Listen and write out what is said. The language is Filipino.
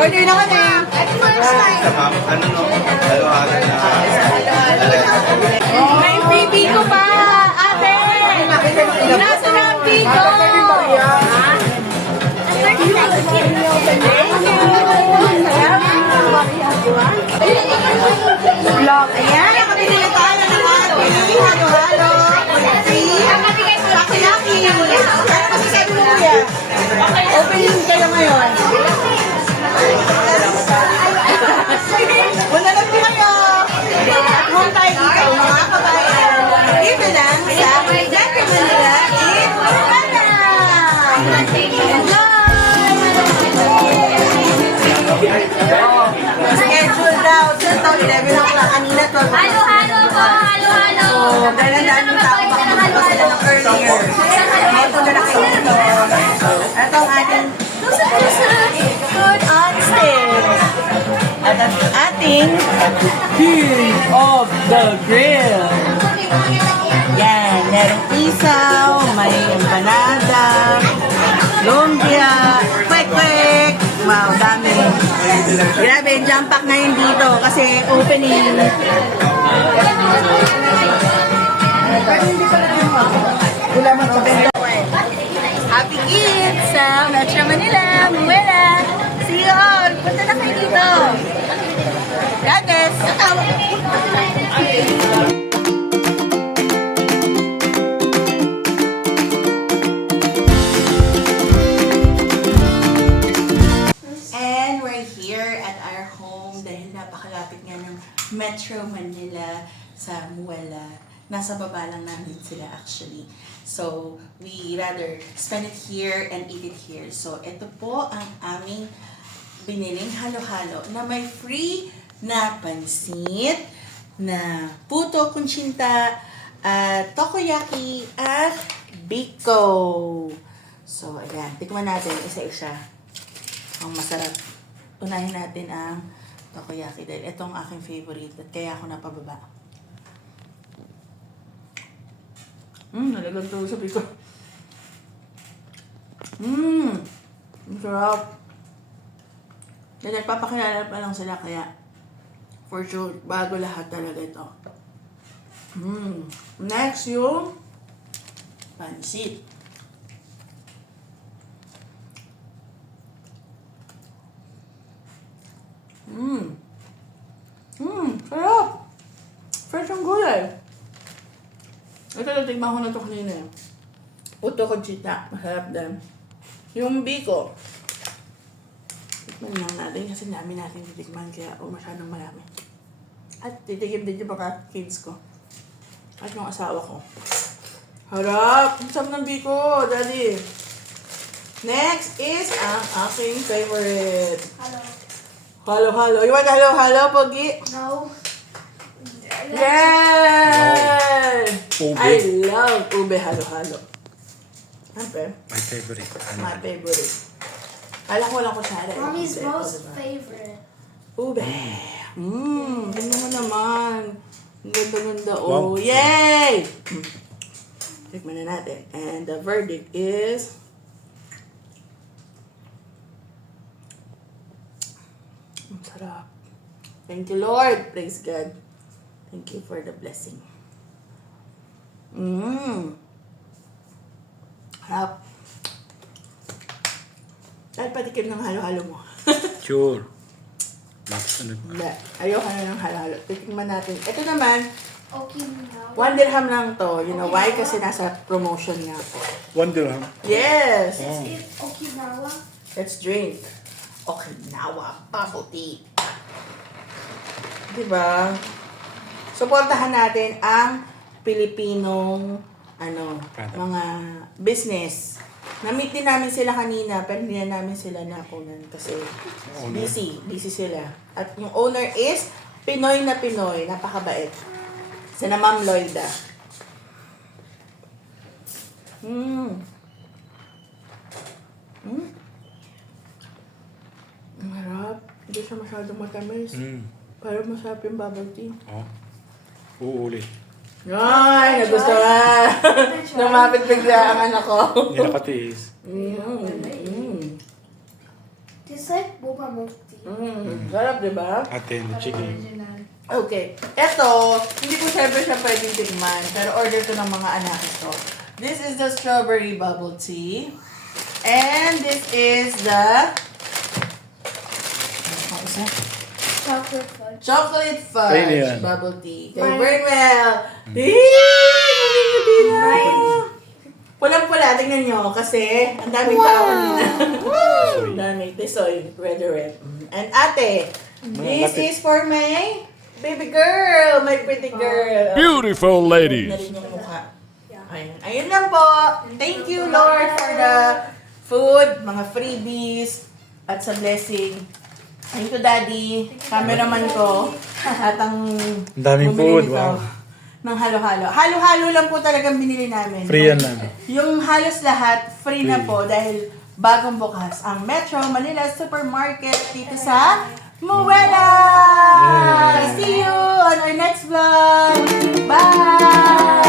Ano no? Halo-halo na. May freebie ko pa, ate! Nasa na ang? Vlog. Ayan, nakabili na tayo ng ating halo-halo. Laki-laki. Kaya kasi sabi mo kuya, opening kayo ngayon. Dito lang sa Metro Manila in Manila. Schedule daw. Sir, daw 11 o'clock. Kanina 12 o'clock. Halo-halo po, halo-halo. So, dahil daan yung tao, baka magpunta sila ng earlier. Kayo dito. Ito ang ating food on stick. At ang ating King of the Grill. Yan, merong isaw, may empanada, lumpia, kwek-kwek. Wow, dami. Grabe, jump pack ngayon dito kasi opening. Happy Kids sa Metro Manila, Muela. Metro Manila sa Muela. Nasa baba lang namin sila actually. So, we rather spend it here and eat it here. So, ito po ang aming biniling halo-halo na may free na pansit, na puto kunchinta, at tokoyaki, at biko. So, ayan. Tikman natin isa-isa ang masarap. Unahin natin ang takoyaki dahil ito ang aking favorite at kaya ako napababa. Mmm, nalagag to sa biko. Mmm, ang sarap. Dahil nagpapakilala pa lang sila kaya for sure, bago lahat talaga ito. Mmm, next yung pansit. Mmm. Mmm, sarap. Fresh ang gulay. Ito na tigman ko na ito kanina. eh. Puto ko chita. Masarap din. Yung biko. Tikman lang natin kasi dami natin titikman kaya o masyadong marami. At titikim din yung mga kids ko. At yung asawa ko. Harap! Ang sarap ng biko, daddy. Next is ang aking favorite. Hello. Halo, halo. You want halo, halo, Pogi? No. Yay! Ube. I love ube halo, halo. Siyempre, My favorite. Ano? my favorite. Alam ko lang ko siya. Mommy's most favorite. Ube. Mmm, tingnan mo naman. Ganda-ganda. Oh, Wow. yay! Tikman na natin. And the verdict is... Ang sarap. Thank you, Lord. Praise God. Thank you for the blessing. Mmm. Harap. Dahil patikim ng halo-halo mo. Sure. Next, ano? Hindi. Ayoko na ng halo-halo. Titikman natin. Ito naman, Okinawa. one dirham lang to. You know why? Kasi nasa promotion nga po. One dirham. Yes! Oh. Is it Okinawa? Let's drink. Okinawa bubble tea. Diba? Suportahan natin ang Pilipinong ano, Product. mga business. Na-meet din namin sila kanina, pero hindi na namin sila nakunan kasi Owner. busy. Busy sila. At yung owner is Pinoy na Pinoy. Napakabait. Sina Ma'am Lloyda. Mm. Mm. Ang harap. Hindi siya masyadong matamis. Mm. Pero masarap yung bubble tea. Oh. Uulit. Ay, nagustuhan. Lumapit bigla ang anak ko. Hindi nakatiis. Mm. Mm. Tastes like boba milk tea. Mm, sarap, di ba? Ate, the chicken. Okay. Ito, hindi ko syempre siya pwedeng tikman, pero order to ng mga anak ko. This is the strawberry bubble tea. And this is the... Ano isa? Chocolate fudge. Chocolate Ayun fudge yan. bubble tea. Kay Mine. Burnwell. Mine. Pulang-pula, tingnan nyo, kasi ang daming tao kanina. Ang dami. Tisoy, red red. And ate, this is for my baby girl, my pretty girl. Beautiful ladies. Ayun. Ayun lang po. Thank you, Lord, for the food, mga freebies, at sa blessing. Thank you, Daddy. Cameraman ko. At ang Ang daming bumili food, nito wow. Ng halo-halo. Halo-halo lang po talagang binili namin. Free yan lang. Yung halos lahat, free, na Free. po dahil bagong bukas ang Metro Manila Supermarket dito sa! Yeah. See you on our next vlog! Bye!